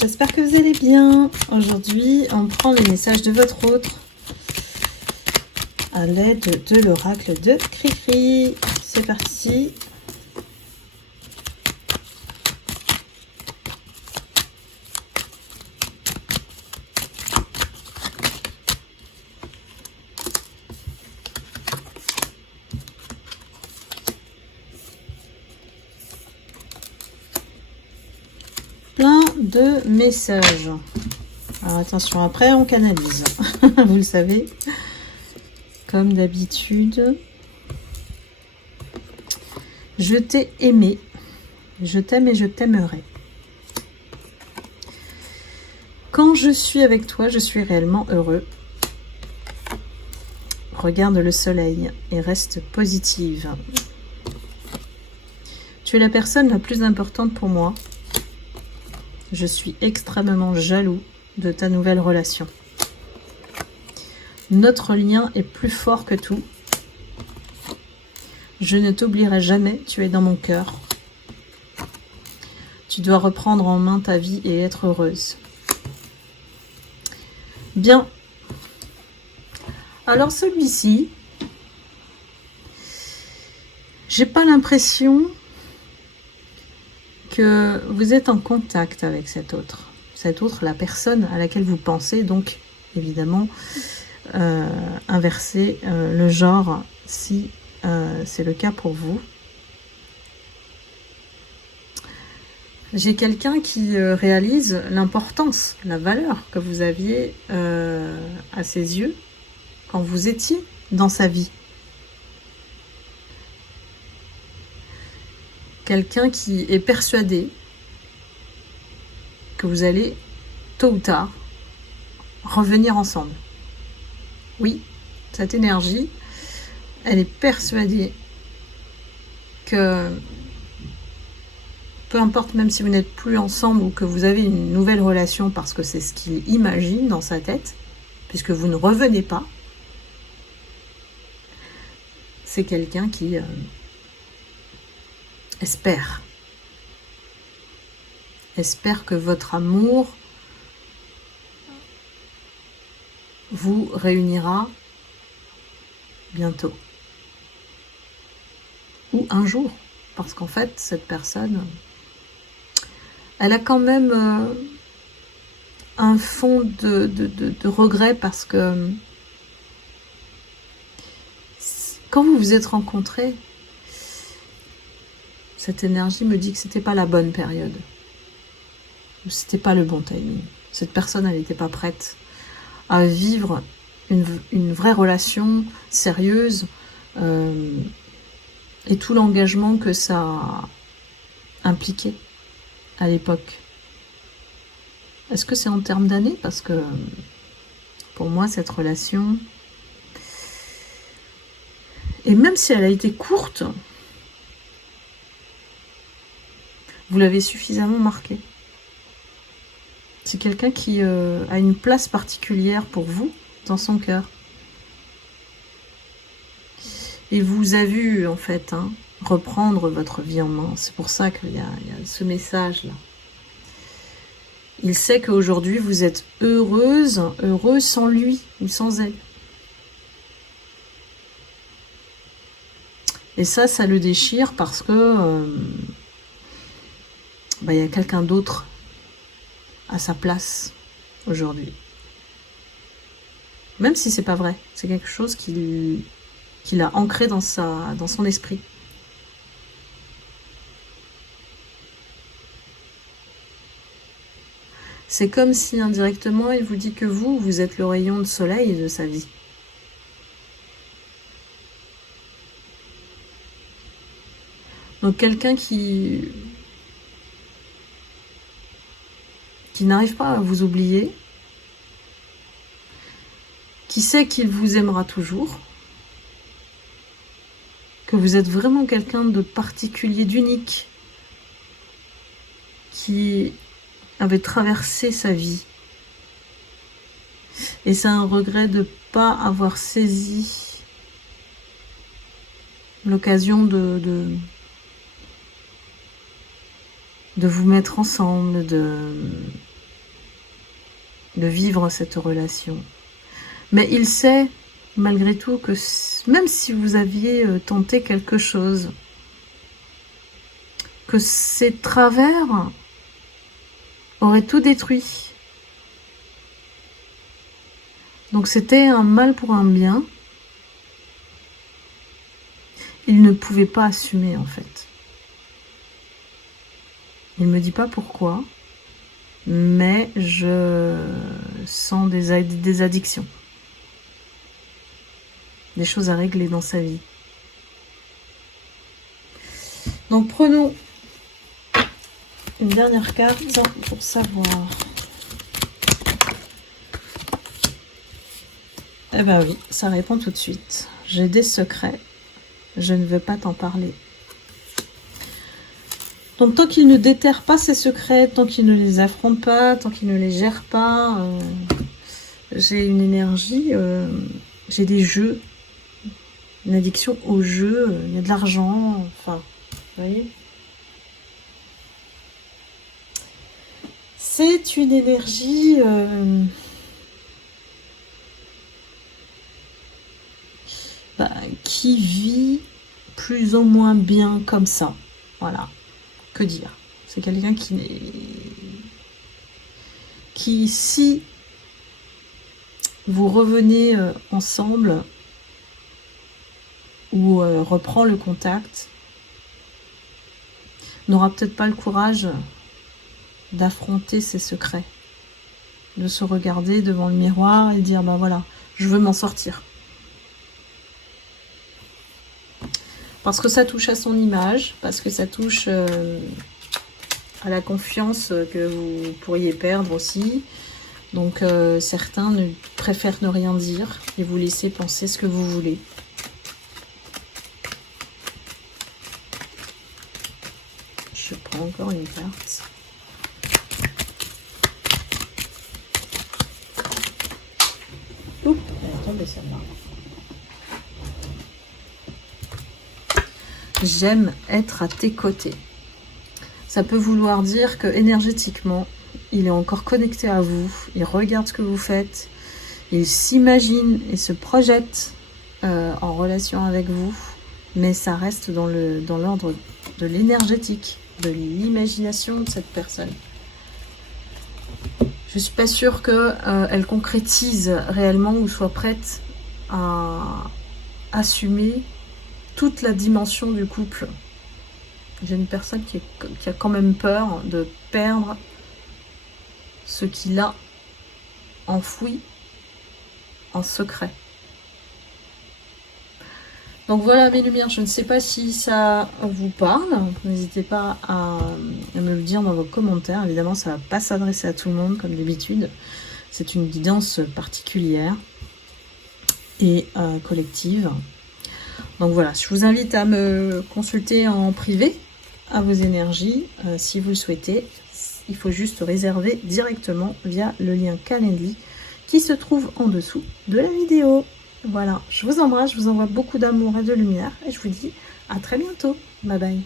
j'espère que vous allez bien. Aujourd'hui, on prend les messages de votre autre à l'aide de l'oracle de Cricri. C'est parti. Plein de messages. Alors attention, après on canalise. Vous le savez, comme d'habitude. Je t'ai aimé. Je t'aime et je t'aimerai. Quand je suis avec toi, je suis réellement heureux. Regarde le soleil et reste positive. Tu es la personne la plus importante pour moi. Je suis extrêmement jaloux de ta nouvelle relation. Notre lien est plus fort que tout. Je ne t'oublierai jamais, tu es dans mon cœur. Tu dois reprendre en main ta vie et être heureuse. Bien. Alors celui-ci, j'ai pas l'impression que vous êtes en contact avec cet autre. Cette autre, la personne à laquelle vous pensez, donc évidemment inverser le genre si c'est le cas pour vous. J'ai quelqu'un qui réalise l'importance, la valeur que vous aviez à ses yeux quand vous étiez dans sa vie. Quelqu'un qui est persuadé que vous allez, tôt ou tard, revenir ensemble. Oui, cette énergie, elle est persuadée que, peu importe, même si vous n'êtes plus ensemble ou que vous avez une nouvelle relation, parce que c'est ce qu'il imagine dans sa tête, puisque vous ne revenez pas, c'est quelqu'un qui espère que votre amour vous réunira bientôt. Ou un jour. Parce qu'en fait, cette personne, elle a quand même un fond de regret parce que quand vous vous êtes rencontrés, cette énergie me dit que c'était pas la bonne période. C'était pas le bon timing. Cette personne, elle n'était pas prête à vivre une vraie relation sérieuse et tout l'engagement que ça impliquait à l'époque. Est-ce que c'est en termes d'années? Parce que pour moi, cette relation, et même si elle a été courte, vous l'avez suffisamment marquée. C'est quelqu'un qui a une place particulière pour vous dans son cœur. Il vous a vu, en fait, reprendre votre vie en main. C'est pour ça qu'il y a ce message-là. Il sait qu'aujourd'hui, vous êtes heureuse sans lui ou sans elle. Et ça le déchire parce que il y a quelqu'un d'autre à sa place aujourd'hui. Même si c'est pas vrai, c'est quelque chose qu'il a ancré dans son esprit. C'est comme si indirectement il vous dit que vous êtes le rayon de soleil de sa vie. Donc quelqu'un qui n'arrive pas à vous oublier, qui sait qu'il vous aimera toujours, que vous êtes vraiment quelqu'un de particulier, d'unique, qui avait traversé sa vie. Et c'est un regret de ne pas avoir saisi l'occasion de vous mettre ensemble, de vivre cette relation. Mais il sait, malgré tout, que même si vous aviez tenté quelque chose, que ces travers auraient tout détruit. Donc c'était un mal pour un bien. Il ne pouvait pas assumer, en fait. Il ne me dit pas pourquoi, mais je sens des addictions. Des choses à régler dans sa vie. Donc prenons une dernière carte pour savoir. Eh ben oui, ça répond tout de suite. J'ai des secrets, je ne veux pas t'en parler. Donc tant qu'il ne déterre pas ses secrets, tant qu'il ne les affronte pas, tant qu'il ne les gère pas, j'ai une énergie, j'ai des jeux, une addiction aux jeux, il y a de l'argent, enfin, vous voyez. C'est une énergie qui vit plus ou moins bien comme ça, voilà. Que dire? C'est quelqu'un qui, si vous revenez ensemble ou reprend le contact, n'aura peut-être pas le courage d'affronter ses secrets, de se regarder devant le miroir et dire, ben voilà, je veux m'en sortir. Parce que ça touche à son image, parce que ça touche à la confiance que vous pourriez perdre aussi. Donc certains préfèrent ne rien dire et vous laisser penser ce que vous voulez. Je prends encore une carte. Ouh, elle est tombée celle-là. J'aime être à tes côtés. Ça peut vouloir dire que énergétiquement, il est encore connecté à vous, il regarde ce que vous faites, il s'imagine et se projette en relation avec vous, mais ça reste dans l'ordre de l'énergétique, de l'imagination de cette personne. Je suis pas sûre qu'elle concrétise réellement ou soit prête à assumer toute la dimension du couple. J'ai une personne qui a quand même peur de perdre ce qu'il a enfoui en secret. Donc voilà mes lumières, je ne sais pas si ça vous parle. N'hésitez pas à me le dire dans vos commentaires. Évidemment, ça ne va pas s'adresser à tout le monde comme d'habitude. C'est une guidance particulière et collective. Donc voilà, je vous invite à me consulter en privé à vos énergies si vous le souhaitez. Il faut juste réserver directement via le lien Calendly qui se trouve en dessous de la vidéo. Voilà, je vous embrasse, je vous envoie beaucoup d'amour et de lumière et je vous dis à très bientôt. Bye bye.